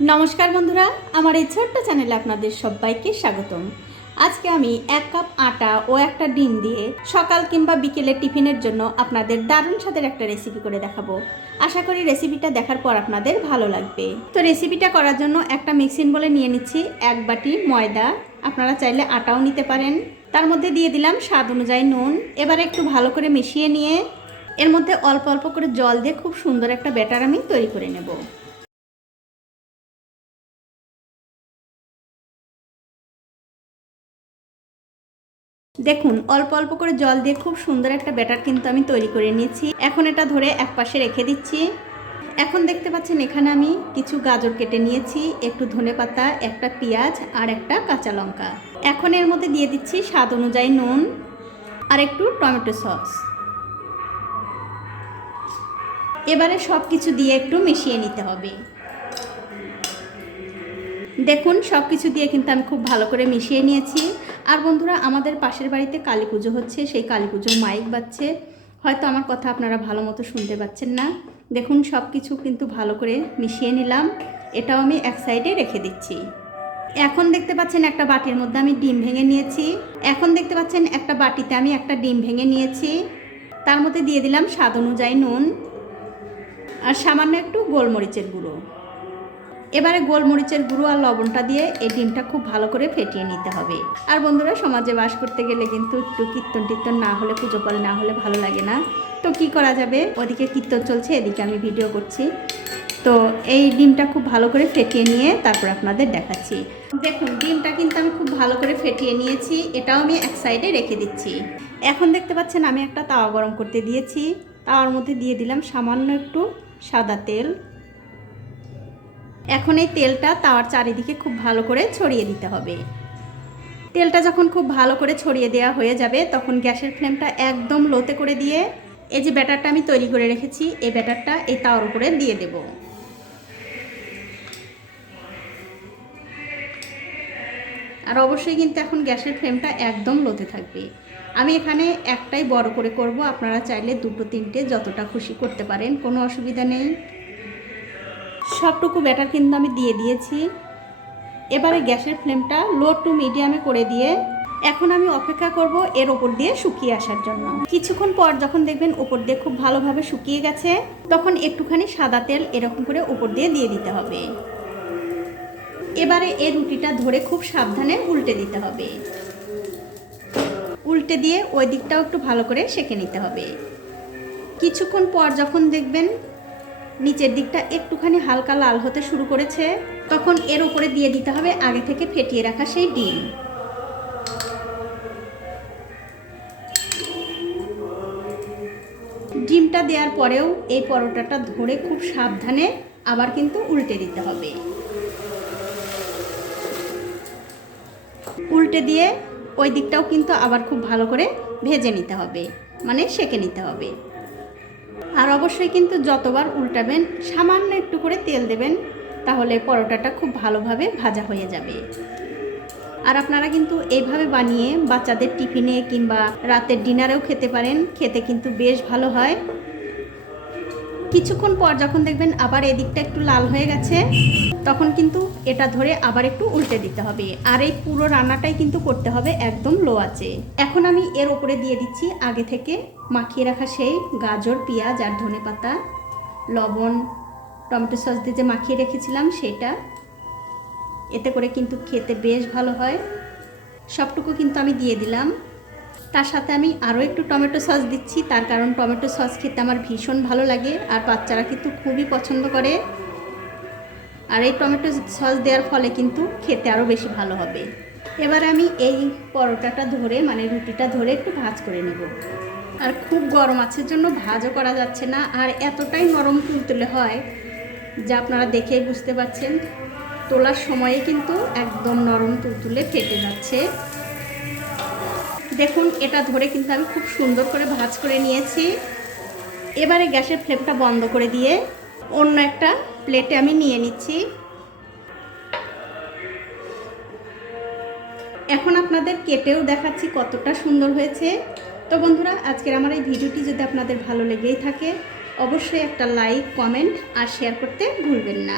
নমস্কার বন্ধুরা, আমার এই ছোট্ট চ্যানেলে আপনাদের সবাইকে স্বাগতম। আজকে আমি এক কাপ আটা ও একটা ডিম দিয়ে সকাল কিংবা বিকেলে টিফিনের জন্য আপনাদের দারুণ স্বাদের একটা রেসিপি করে দেখাবো। আশা করি রেসিপিটা দেখার পর আপনাদের ভালো লাগবে। তো রেসিপিটা করার জন্য একটা মিক্সিং বলে নিয়ে নিচ্ছি এক বাটি ময়দা। আপনারা চাইলে আটাও নিতে পারেন। তার মধ্যে দিয়ে দিলাম স্বাদ অনুযায়ী নুন। এবার একটু ভালো করে মিশিয়ে নিয়ে এর মধ্যে অল্প অল্প করে জল দিয়ে খুব সুন্দর একটা ব্যাটার আমি তৈরি করে নেব। দেখুন, অল্প অল্প করে জল দিয়ে খুব সুন্দর একটা ব্যাটার কিন্তু আমি তৈরি করে নিয়েছি। এখন এটা ধরে এক পাশে রেখে দিচ্ছি। এখন দেখতে পাচ্ছেন, এখানে আমি কিছু গাজর কেটে নিয়েছি, একটু ধনে পাতা, একটা পেঁয়াজ আর একটা কাঁচা লঙ্কা। এখন এর মধ্যে দিয়ে দিচ্ছি স্বাদ অনুযায়ী নুন আর একটু টমেটো সস। এবারে সব কিছু দিয়ে একটু মিশিয়ে নিতে হবে। দেখুন সব কিছু দিয়ে কিন্তু আমি খুব ভালো করে মিশিয়ে নিয়েছি। আর বন্ধুরা, আমাদের পাশের বাড়িতে কালী পুজো হচ্ছে, সেই কালী পুজোর মাইক বাজছে। হয়তো আমার কথা আপনারা ভালো মতো শুনতে পাচ্ছেন না। দেখুন সব কিছু কিন্তু ভালো করে মিশিয়ে নিলাম। এটাও আমি এক সাইডে রেখে দিচ্ছি। এখন দেখতে পাচ্ছেন একটা বাটির মধ্যে আমি ডিম ভেঙে নিয়েছি। এখন দেখতে পাচ্ছেন একটা বাটিতে আমি একটা ডিম ভেঙে নিয়েছি। তার মধ্যে দিয়ে দিলাম স্বাদ অনুযায়ী নুন আর সামান্য একটু গোলমরিচের গুঁড়ো। এবারে গোলমরিচের গুঁড়ো আর লবণটা দিয়ে এই ডিমটা খুব ভালো করে ফেটিয়ে নিতে হবে। আর বন্ধুরা, সমাজে বাস করতে গেলে কিন্তু একটু কীর্তন টীর্তন না হলে, পুজো পাল না হলে ভালো লাগে না। তো কি করা যাবে? ওদিকে কীর্তন চলছে, এদিকে আমি ভিডিও করছি। তো এই ডিমটা খুব ভালো করে ফেটিয়ে নিয়ে তারপর আপনাদের দেখাচ্ছি। দেখুন, ডিমটা কিন্তু আমি খুব ভালো করে ফেটিয়ে নিয়েছি, এটাও আমি এক সাইডে রেখে দিচ্ছি। এখন দেখতে পাচ্ছেন, আমি একটা তাওয়া গরম করতে দিয়েছি। তাওয়ার মধ্যে দিয়ে দিলাম সামান্য একটু সাদা তেল। এখন এই তেলটা তাওয়ার চারিদিকে খুব ভালো করে ছড়িয়ে দিতে হবে। তেলটা যখন খুব ভালো করে ছড়িয়ে দেওয়া হয়ে যাবে, তখন গ্যাসের ফ্লেমটা একদম লোতে করে দিয়ে এই যে ব্যাটারটা আমি তৈরি করে রেখেছি, এই ব্যাটারটা এই তাওয়ার উপরে দিয়ে দেব। আর অবশ্যই কিন্তু এখন গ্যাসের ফ্লেমটা একদম লোতে থাকবে। আমি এখানে একটাই বড় করে করব, আপনারা চাইলে দুটো, তিনটে যতটা খুশি করতে পারেন, কোনো অসুবিধা নেই। সবটুকু ব্যাটার কিন্তু আমি দিয়ে দিয়েছি। এবারে গ্যাসের ফ্লেমটা লো টু মিডিয়ামে করে দিয়ে এখন আমি অপেক্ষা করব এর ওপর দিয়ে শুকিয়ে আসার জন্য। কিছুক্ষণ পর যখন দেখবেন ওপর দিয়ে খুব ভালোভাবে শুকিয়ে গেছে, তখন একটুখানি সাদা তেল এরকম করে ওপর দিয়ে দিয়ে দিতে হবে। এবারে এই রুটিটা ধরে খুব সাবধানে উল্টে দিতে হবে। উল্টে দিয়ে ওই দিকটাও একটু ভালো করে সেঁকে নিতে হবে। কিছুক্ষণ পর যখন দেখবেন নিচের দিকটা একটুখানি হালকা লাল হতে শুরু করেছে। তখন এর উপরে দিয়ে দিতে হবে আগে থেকে ফেটিয়ে রাখা সেই ডিম। ডিমটা দেওয়ার পরেও এই পরোটাটা ধরে খুব সাবধানে আবার কিন্তু উল্টে দিতে হবে। উল্টে দিয়ে ওই দিকটাও কিন্তু আবার খুব ভালো করে ভেজে নিতে হবে মানে সেঁকে নিতে হবে। আর অবশ্যই কিন্তু যতবার উল্টাবেন, সামান্য একটু করে তেল দেবেন, তাহলে পরোটাটা খুব ভালোভাবে ভাজা হয়ে যাবে। আর আপনারা কিন্তু এইভাবে বানিয়ে বাচ্চাদের টিফিনে কিংবা রাতের ডিনারেও খেতে পারেন, খেতে কিন্তু বেশ ভালো হয়। কিছুক্ষণ পর যখন দেখবেন আবার এদিকটা একটু লাল হয়ে গেছে, তখন কিন্তু এটা ধরে আবার একটু উল্টে দিতে হবে। আর এই পুরো রান্নাটাই কিন্তু করতে হবে একদম লো আছে এখন আমি এর ওপরে দিয়ে দিচ্ছি আগে থেকে মাখিয়ে রাখা সেই গাজর, পেঁয়াজ আর ধনে পাতা, লবণ, টমেটো সস দিয়ে যে মাখিয়ে রেখেছিলাম সেটা। এতে করে কিন্তু খেতে বেশ ভালো হয়। সবটুকু কিন্তু আমি দিয়ে দিলাম। তার সাথে আমি আরও একটু টমেটো সস দিচ্ছি, তার কারণ টমেটো সস খেতে আমার ভীষণ ভালো লাগে আর বাচ্চারা কিন্তু খুবই পছন্দ করে। আর এই টমেটো সস দেওয়ার ফলে কিন্তু খেতে আরও বেশি ভালো হবে। এবার আমি এই পরোটাটা ধরে মানে রুটিটা ধরে একটু ভাজ করে নেব। আর খুব গরম আছে জন্য ভাজও করা যাচ্ছে না, আর এতটাই নরম তুলতুলে হয় যা আপনারা দেখেই বুঝতে পারছেন। তোলার সময়ে কিন্তু একদম নরম তুলতুলে ফেটে যাচ্ছে। দেখুন, এটা ধরে কিন্তু আমি খুব সুন্দর করে ভাজ করে নিয়েছি। এবারে গ্যাসের ফ্লেমটা বন্ধ করে দিয়ে অন্য একটা প্লেটে আমি নিয়ে নিচ্ছি। এখন আপনাদের কেটেও দেখাচ্ছি কতটা সুন্দর হয়েছে। তো বন্ধুরা, আজকের আমার এই ভিডিওটি যদি আপনাদের ভালো লেগেই থাকে, অবশ্যই একটা লাইক, কমেন্ট আর শেয়ার করতে ভুলবেন না।